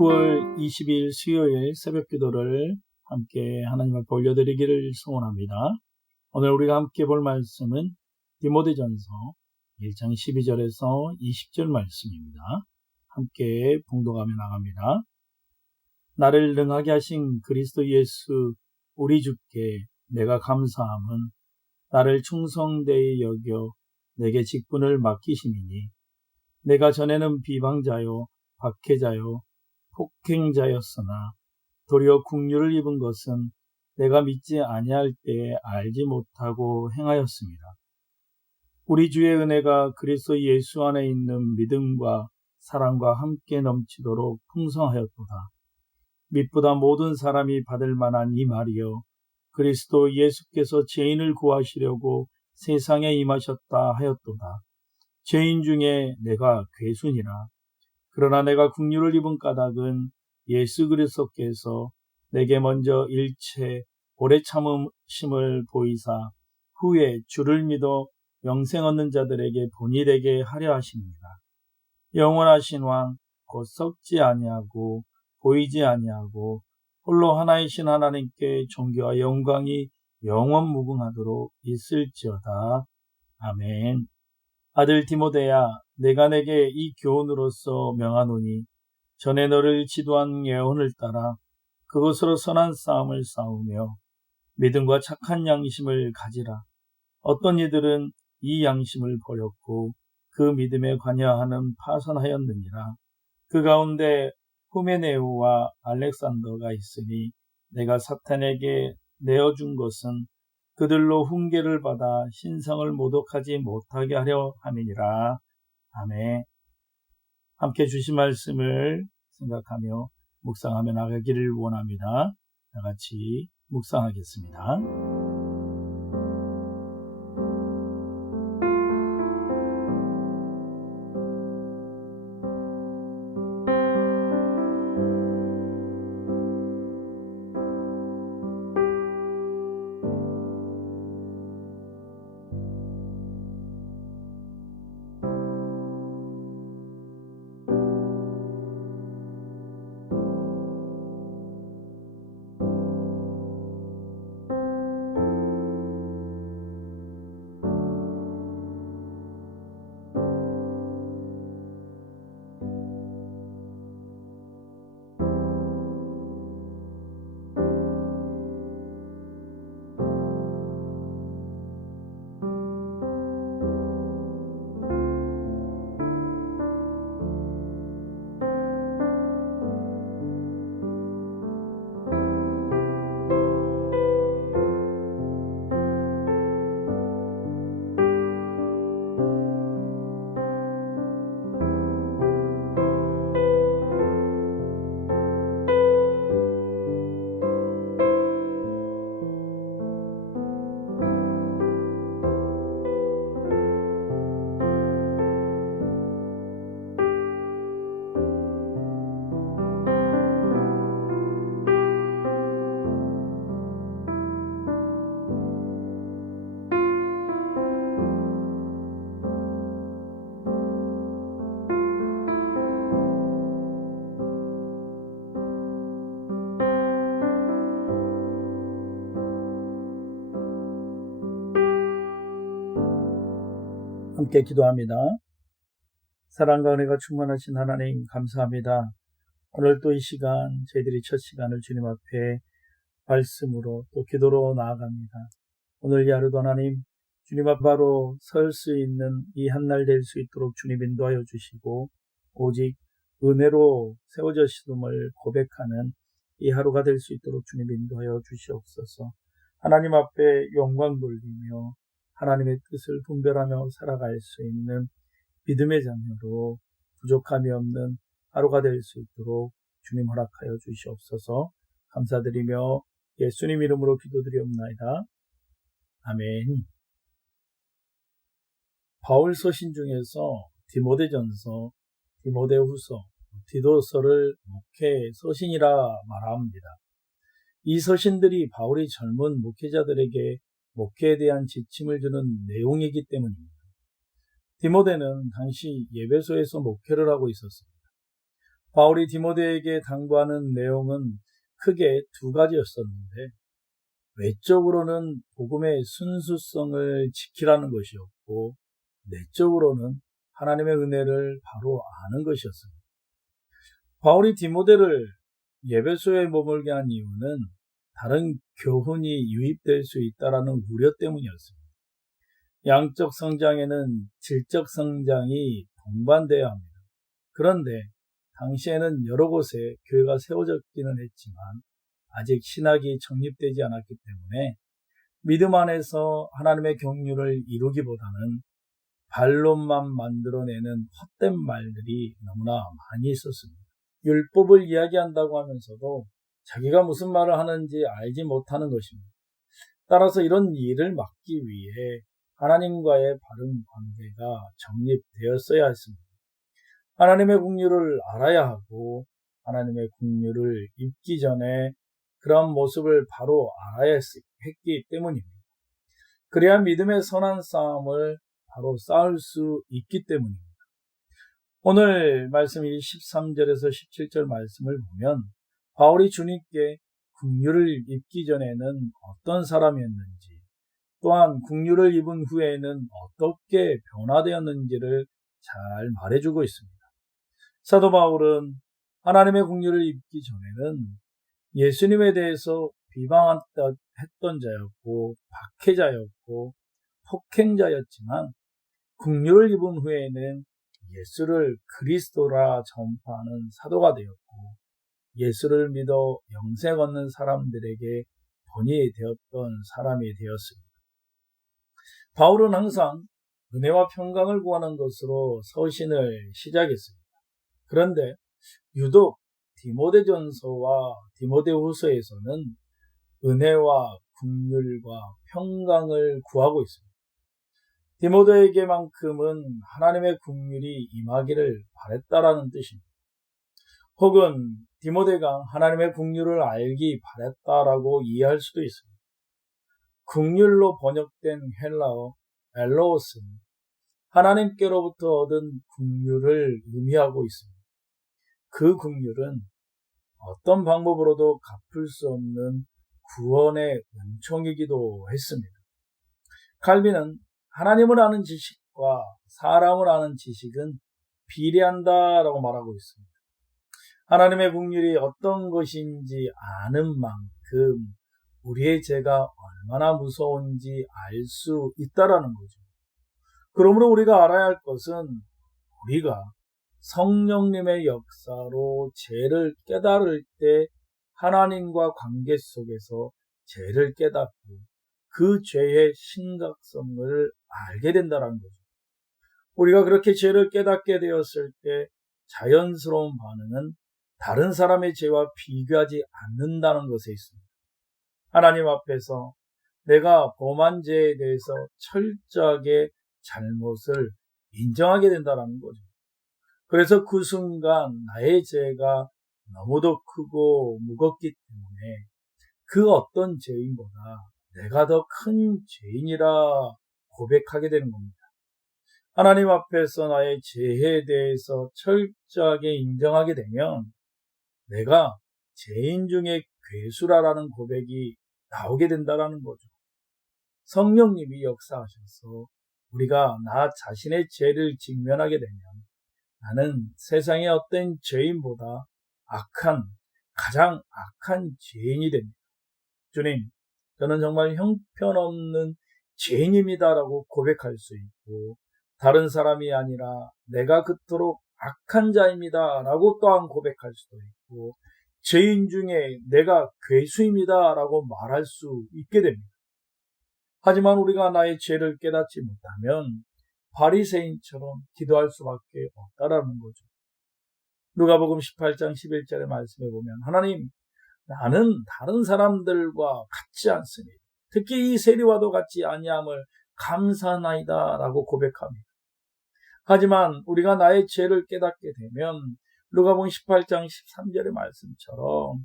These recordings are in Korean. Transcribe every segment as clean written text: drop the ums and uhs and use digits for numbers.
9월 22일 수요일 새벽 기도를 함께 하나님 앞에 올려드리기를 소원합니다. 오늘 우리가 함께 볼 말씀은 디모데전서 1장 12절에서 20절 말씀입니다. 함께 봉독하며 나갑니다. 나를 능하게 하신 그리스도 예수 우리 주께 내가 감사함은 나를 충성되이 여겨 내게 직분을 맡기심이니 내가 전에는 비방자요 박해자요 폭행자였으나 도리어 긍휼을 입은 것은 내가 믿지 아니할 때에 알지 못하고 행하였습니다. 우리 주의 은혜가 그리스도 예수 안에 있는 믿음과 사랑과 함께 넘치도록 풍성하였도다. 믿보다 모든 사람이 받을 만한 이 말이여 그리스도 예수께서 죄인을 구하시려고 세상에 임하셨다 하였도다. 죄인 중에 내가 괴순이라. 그러나 내가 긍휼을 입은 까닭은 예수 그리스도께서 내게 먼저 일체 오래 참으심을 보이사 후에 주를 믿어 영생 얻는 자들에게 본이 되게 하려 하십니다. 영원하신 왕 곧 썩지 아니하고 보이지 아니하고 홀로 하나이신 하나님께 존귀와 영광이 영원 무궁하도록 있을지어다. 아멘. 아들 디모데야, 내가 내게 이 교훈으로서 명하노니 전에 너를 지도한 예언을 따라 그것으로 선한 싸움을 싸우며 믿음과 착한 양심을 가지라. 어떤 이들은 이 양심을 버렸고 그 믿음에 관여하는 파선하였느니라. 그 가운데 후메네우와 알렉산더가 있으니 내가 사탄에게 내어준 것은 그들로 훈계를 받아 신성을 모독하지 못하게 하려 함이니라. 아멘. 함께 주신 말씀을 생각하며 묵상하며 나가기를 원합니다. 다 같이 묵상하겠습니다. 함께 기도합니다. 사랑과 은혜가 충만하신 하나님 감사합니다. 오늘 또 이 시간 저희들이 첫 시간을 주님 앞에 말씀으로 또 기도로 나아갑니다. 오늘 이 하루도 하나님 주님 앞 바로 설 수 있는 이 한날 될 수 있도록 주님 인도하여 주시고 오직 은혜로 세워졌음을 고백하는 이 하루가 될 수 있도록 주님 인도하여 주시옵소서. 하나님 앞에 영광 돌리며 하나님의 뜻을 분별하며 살아갈 수 있는 믿음의 자녀로 부족함이 없는 하루가 될 수 있도록 주님 허락하여 주시옵소서. 감사드리며 예수님 이름으로 기도드리옵나이다. 아멘. 바울 서신 중에서 디모데전서, 디모데후서, 디도서를 목회 서신이라 말합니다. 이 서신들이 바울이 젊은 목회자들에게 목회에 대한 지침을 주는 내용이기 때문입니다. 디모데는 당시 예배소에서 목회를 하고 있었습니다. 바울이 디모데에게 당부하는 내용은 크게 두 가지였었는데, 외적으로는 복음의 순수성을 지키라는 것이었고, 내적으로는 하나님의 은혜를 바로 아는 것이었습니다. 바울이 디모데를 에베소에 머물게 한 이유는 다른 교훈이 유입될 수 있다는 우려 때문이었습니다. 양적 성장에는 질적 성장이 동반되어야 합니다. 그런데 당시에는 여러 곳에 교회가 세워졌기는 했지만 아직 신학이 정립되지 않았기 때문에 믿음 안에서 하나님의 경륜을 이루기보다는 반론만 만들어내는 헛된 말들이 너무나 많이 있었습니다. 율법을 이야기한다고 하면서도 자기가 무슨 말을 하는지 알지 못하는 것입니다. 따라서 이런 일을 막기 위해 하나님과의 바른 관계가 정립되었어야 했습니다. 하나님의 긍휼을 알아야 하고 하나님의 긍휼을 입기 전에 그런 모습을 바로 알아야 했기 때문입니다. 그래야 믿음의 선한 싸움을 바로 싸울 수 있기 때문입니다. 오늘 말씀 13절에서 17절 말씀을 보면 바울이 주님께 긍휼을 입기 전에는 어떤 사람이었는지, 또한 긍휼을 입은 후에는 어떻게 변화되었는지를 잘 말해주고 있습니다. 사도 바울은 하나님의 긍휼을 입기 전에는 예수님에 대해서 비방했던 자였고 박해자였고 폭행자였지만, 긍휼을 입은 후에는 예수를 그리스도라 전파하는 사도가 되었고 예수를 믿어 영생 얻는 사람들에게 본이 되었던 사람이 되었습니다. 바울은 항상 은혜와 평강을 구하는 것으로 서신을 시작했습니다. 그런데 유독 디모데전서와 디모데후서에서는 은혜와 긍휼과 평강을 구하고 있습니다. 디모데에게만큼은 하나님의 긍휼이 임하기를 바랬다라는 뜻입니다. 혹은 디모데가 하나님의 긍휼을 알기 바랬다라고 이해할 수도 있습니다. 긍휼로 번역된 헬라어 엘로스는 하나님께로부터 얻은 긍휼을 의미하고 있습니다. 그 긍휼은 어떤 방법으로도 갚을 수 없는 구원의 은총이기도 했습니다. 칼빈은 하나님을 아는 지식과 사람을 아는 지식은 비례한다라고 말하고 있습니다. 하나님의 긍휼이 어떤 것인지 아는 만큼 우리의 죄가 얼마나 무서운지 알 수 있다라는 거죠. 그러므로 우리가 알아야 할 것은 우리가 성령님의 역사로 죄를 깨달을 때 하나님과 관계 속에서 죄를 깨닫고 그 죄의 심각성을 알게 된다는 거죠. 우리가 그렇게 죄를 깨닫게 되었을 때 자연스러운 반응은 다른 사람의 죄와 비교하지 않는다는 것에 있습니다. 하나님 앞에서 내가 범한 죄에 대해서 철저하게 잘못을 인정하게 된다는 거죠. 그래서 그 순간 나의 죄가 너무도 크고 무겁기 때문에 그 어떤 죄인보다 내가 더 큰 죄인이라 고백하게 되는 겁니다. 하나님 앞에서 나의 죄에 대해서 철저하게 인정하게 되면 내가 죄인 중에 괴수라라는 고백이 나오게 된다는 거죠. 성령님이 역사하셔서 우리가 나 자신의 죄를 직면하게 되면 나는 세상의 어떤 죄인보다 가장 악한 죄인이 됩니다. 주님, 저는 정말 형편없는 죄인입니다라고 고백할 수 있고, 다른 사람이 아니라 내가 그토록 악한 자입니다라고 또한 고백할 수도 있고, 죄인 중에 내가 괴수입니다라고 말할 수 있게 됩니다. 하지만 우리가 나의 죄를 깨닫지 못하면 바리새인처럼 기도할 수밖에 없다라는 거죠. 누가복음 18장 11절의 말씀에 보면 하나님, 나는 다른 사람들과 같지 않습니다. 특히 이 세리와도 같지 아니함을 감사하나이다 라고 고백합니다. 하지만 우리가 나의 죄를 깨닫게 되면 누가복음 18장 13절의 말씀처럼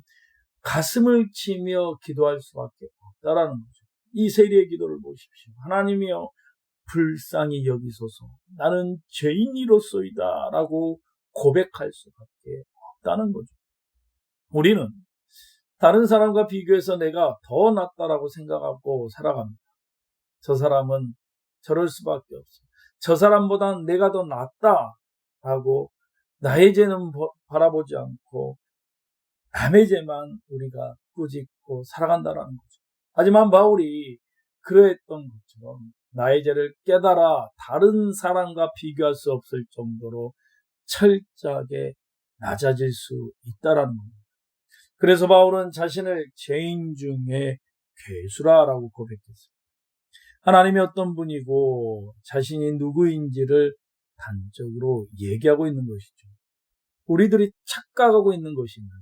가슴을 치며 기도할 수밖에 없다라는 거죠. 이 세리의 기도를 보십시오. 하나님이여 불쌍히 여기소서, 나는 죄인이로소이다 라고 고백할 수밖에 있다는 거죠. 우리는 다른 사람과 비교해서 내가 더 낫다라고 생각하고 살아갑니다. 저 사람은 저럴 수밖에 없어. 저 사람보단 내가 더 낫다라고 나의 죄는 바라보지 않고 남의 죄만 우리가 꾸짖고 살아간다는 거죠. 하지만 바울이 그러했던 것처럼 나의 죄를 깨달아 다른 사람과 비교할 수 없을 정도로 철저하게 낮아질 수 있다라는 겁니다. 그래서 바울은 자신을 죄인 중에 괴수라라고 고백했습니다. 하나님이 어떤 분이고 자신이 누구인지를 단적으로 얘기하고 있는 것이죠. 우리들이 착각하고 있는 것이 있는데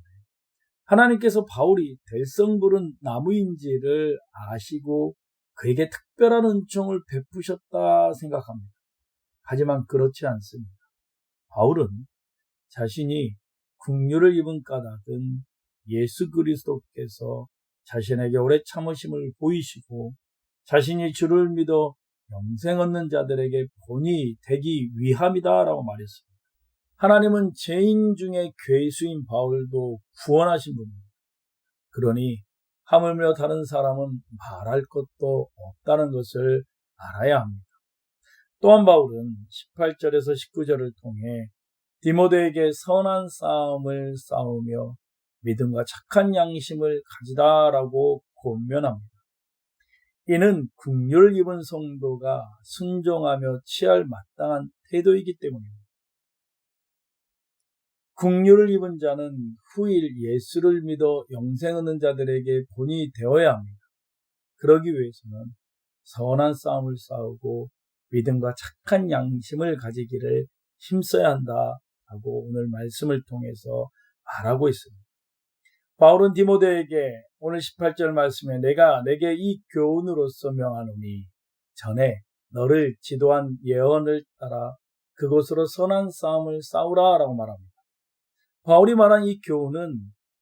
하나님께서 바울이 될성부른 나무인지를 아시고 그에게 특별한 은총을 베푸셨다 생각합니다. 하지만 그렇지 않습니다. 바울은 자신이 긍휼을 입은 까닭은 예수 그리스도께서 자신에게 오래 참으심을 보이시고 자신이 주를 믿어 영생 얻는 자들에게 본이 되기 위함이다라고 말했습니다. 하나님은 죄인 중에 괴수인 바울도 구원하신 분입니다. 그러니 하물며 다른 사람은 말할 것도 없다는 것을 알아야 합니다. 또한 바울은 18절에서 19절을 통해 디모데에게 선한 싸움을 싸우며 믿음과 착한 양심을 가지다라고 권면합니다. 이는 긍휼을 입은 성도가 순종하며 취할 마땅한 태도이기 때문입니다. 긍휼을 입은 자는 후일 예수를 믿어 영생 얻는 자들에게 본이 되어야 합니다. 그러기 위해서는 선한 싸움을 싸우고 믿음과 착한 양심을 가지기를 힘써야 한다라고 오늘 말씀을 통해서 말하고 있습니다. 바울은 디모데에게 오늘 18절 말씀에 내가 내게 이 교훈으로서 명하노니 전에 너를 지도한 예언을 따라 그곳으로 선한 싸움을 싸우라 라고 말합니다. 바울이 말한 이 교훈은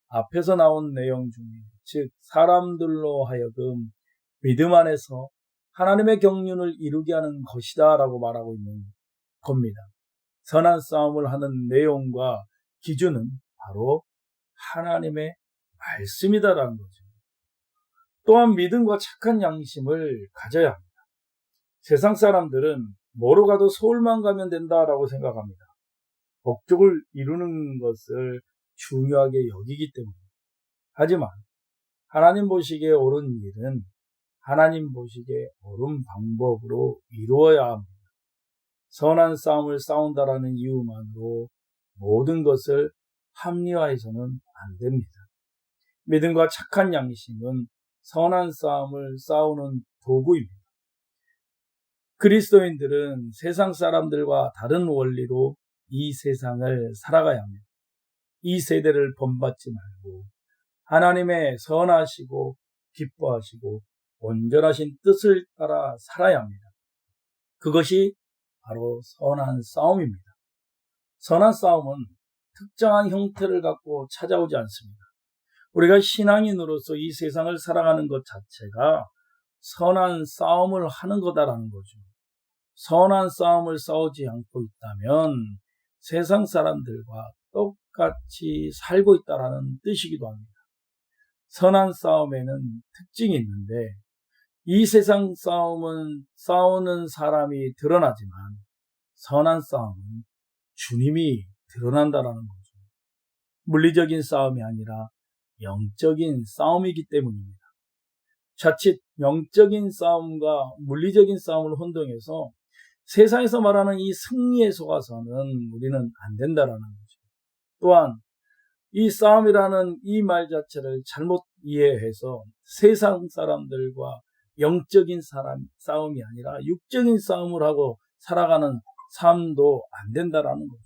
앞에서 나온 내용 중에 즉 사람들로 하여금 믿음 안에서 하나님의 경륜을 이루게 하는 것이다 라고 말하고 있는 겁니다. 선한 싸움을 하는 내용과 기준은 바로 하나님의 말씀이다라는 거죠. 또한 믿음과 착한 양심을 가져야 합니다. 세상 사람들은 뭐로 가도 서울만 가면 된다라고 생각합니다. 목적을 이루는 것을 중요하게 여기기 때문입니다. 하지만 하나님 보시기에 옳은 일은 하나님 보시기에 옳은 방법으로 이루어야 합니다. 선한 싸움을 싸운다라는 이유만으로 모든 것을 합리화해서는 안 됩니다. 믿음과 착한 양심은 선한 싸움을 싸우는 도구입니다. 그리스도인들은 세상 사람들과 다른 원리로 이 세상을 살아가야 합니다. 이 세대를 본받지 말고 하나님의 선하시고 기뻐하시고 온전하신 뜻을 따라 살아야 합니다. 그것이 바로 선한 싸움입니다. 선한 싸움은 특정한 형태를 갖고 찾아오지 않습니다. 우리가 신앙인으로서 이 세상을 살아가는 것 자체가 선한 싸움을 하는 거다라는 거죠. 선한 싸움을 싸우지 않고 있다면 세상 사람들과 똑같이 살고 있다라는 뜻이기도 합니다. 선한 싸움에는 특징이 있는데 이 세상 싸움은 싸우는 사람이 드러나지만 선한 싸움은 주님이 드러난다라는 거죠. 물리적인 싸움이 아니라 영적인 싸움이기 때문입니다. 자칫 영적인 싸움과 물리적인 싸움을 혼동해서 세상에서 말하는 이 승리에 속아서는 우리는 안 된다라는 거죠. 또한 이 싸움이라는 이 말 자체를 잘못 이해해서 세상 사람들과 영적인 싸움이 아니라 육적인 싸움을 하고 살아가는 삶도 안 된다라는 거죠.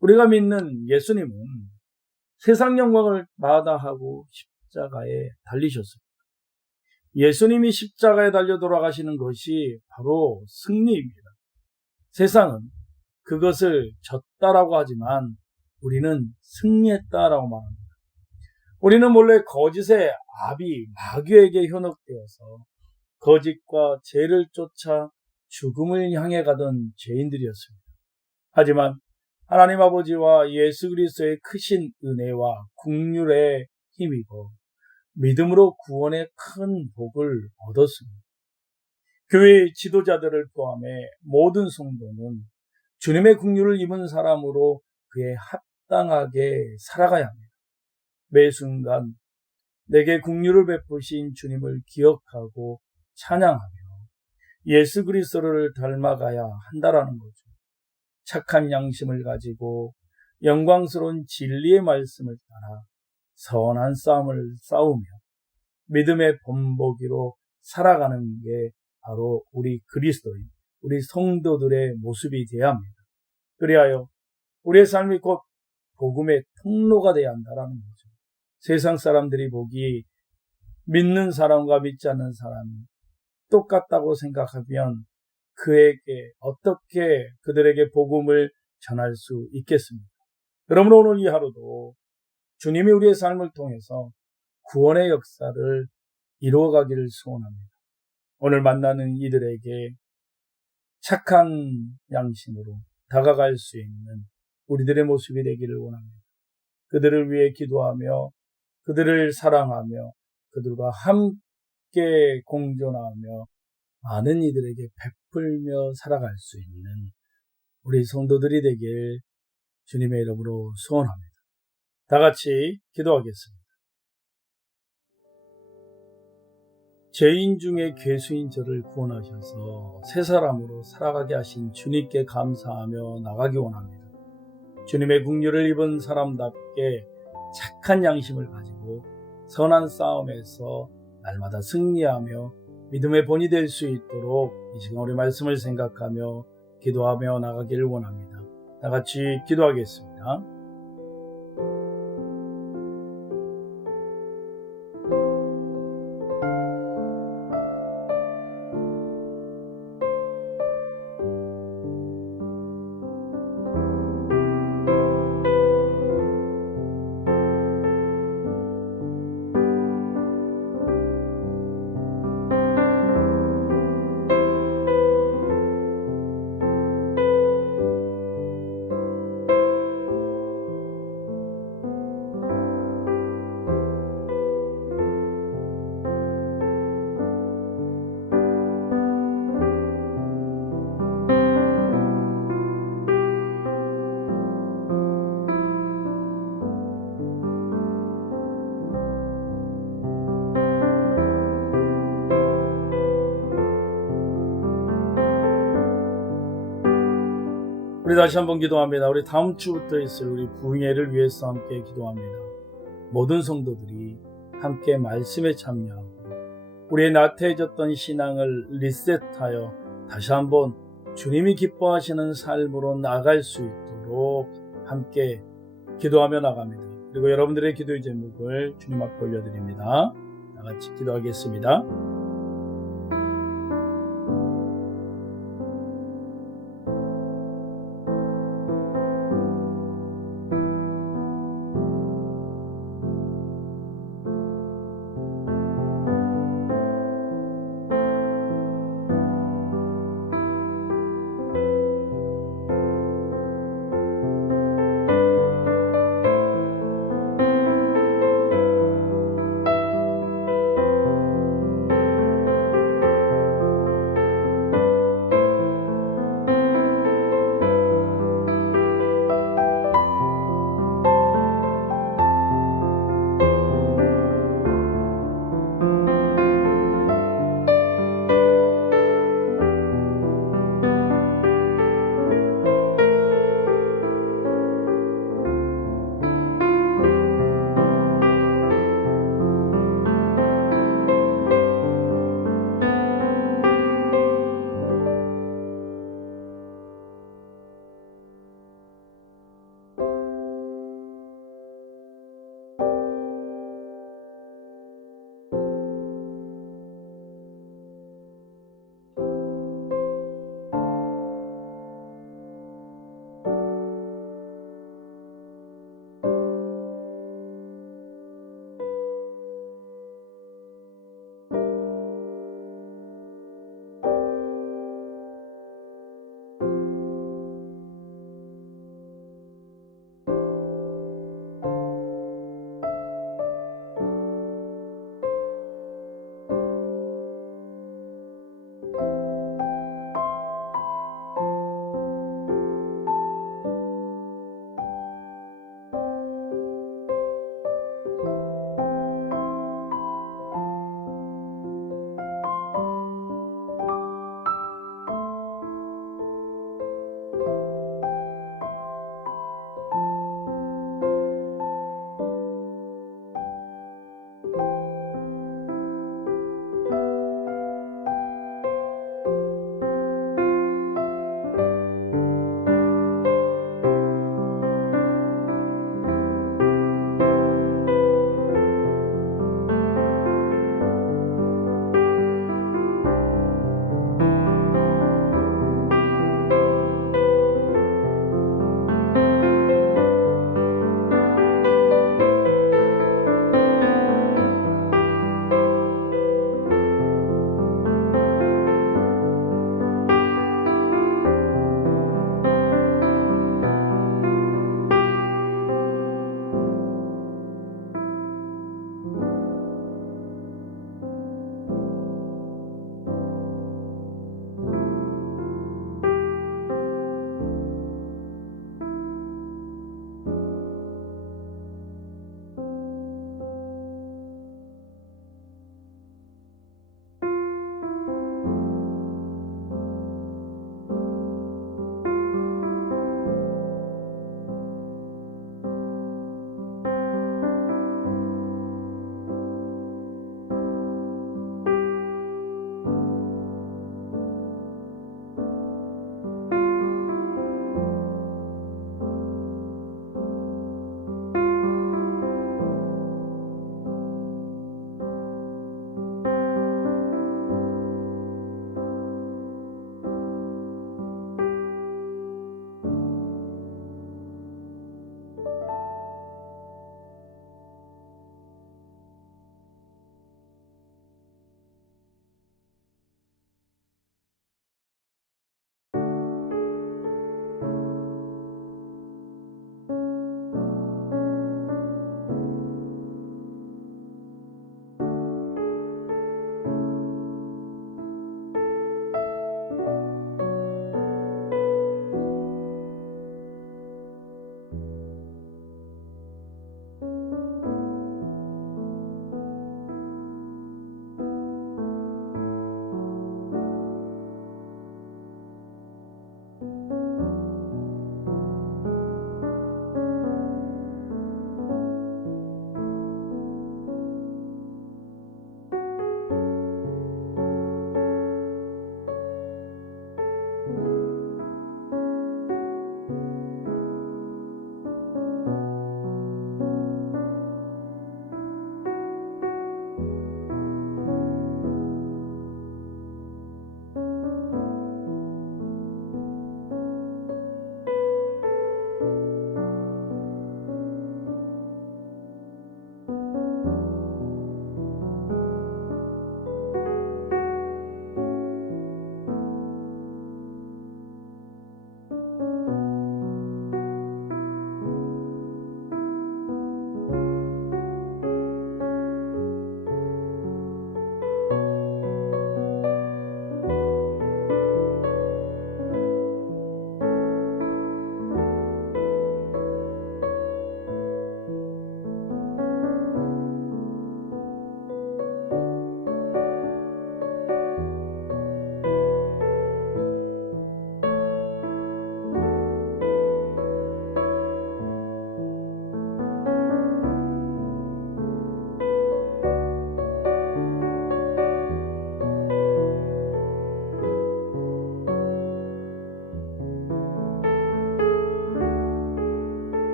우리가 믿는 예수님은 세상 영광을 마다하고 십자가에 달리셨습니다. 예수님이 십자가에 달려 돌아가시는 것이 바로 승리입니다. 세상은 그것을 졌다라고 하지만 우리는 승리했다라고 말합니다. 우리는 원래 거짓의 아비 마귀에게 현혹되어서 거짓과 죄를 쫓아 죽음을 향해 가던 죄인들이었습니다. 하지만 하나님 아버지와 예수 그리스도의 크신 은혜와 긍휼에 힘입어 믿음으로 구원의 큰 복을 얻었습니다. 교회의 지도자들을 포함해 모든 성도는 주님의 긍휼을 입은 사람으로 그에 합당하게 살아가야 합니다. 매 순간 내게 긍휼을 베푸신 주님을 기억하고 찬양하며 예수 그리스도를 닮아가야 한다라는 거죠. 착한 양심을 가지고 영광스러운 진리의 말씀을 따라 선한 싸움을 싸우며 믿음의 본보기로 살아가는 게 바로 우리 그리스도인, 우리 성도들의 모습이 되어야 합니다. 그리하여 우리의 삶이 곧 복음의 통로가 되어야 한다는 거죠. 세상 사람들이 보기 믿는 사람과 믿지 않는 사람이 똑같다고 생각하면 그에게 어떻게 그들에게 복음을 전할 수 있겠습니까? 그러므로 오늘 이 하루도 주님이 우리의 삶을 통해서 구원의 역사를 이루어가기를 소원합니다. 오늘 만나는 이들에게 착한 양심으로 다가갈 수 있는 우리들의 모습이 되기를 원합니다. 그들을 위해 기도하며 그들을 사랑하며 그들과 함께 공존하며 많은 이들에게 베풀며 살아갈 수 있는 우리 성도들이 되길 주님의 이름으로 소원합니다. 다 같이 기도하겠습니다. 죄인 중에 괴수인 저를 구원하셔서 새 사람으로 살아가게 하신 주님께 감사하며 나가기 원합니다. 주님의 긍휼을 입은 사람답게 착한 양심을 가지고 선한 싸움에서 날마다 승리하며 믿음의 본이 될 수 있도록 이 시간 우리 말씀을 생각하며 기도하며 나가기를 원합니다. 다 같이 기도하겠습니다. 우리 다시 한번 기도합니다. 우리 다음 주부터 있을 우리 부흥회를 위해서 함께 기도합니다. 모든 성도들이 함께 말씀에 참여하고 우리의 나태해졌던 신앙을 리셋하여 다시 한번 주님이 기뻐하시는 삶으로 나갈 수 있도록 함께 기도하며 나갑니다. 그리고 여러분들의 기도의 제목을 주님 앞에 올려드립니다. 다 같이 기도하겠습니다.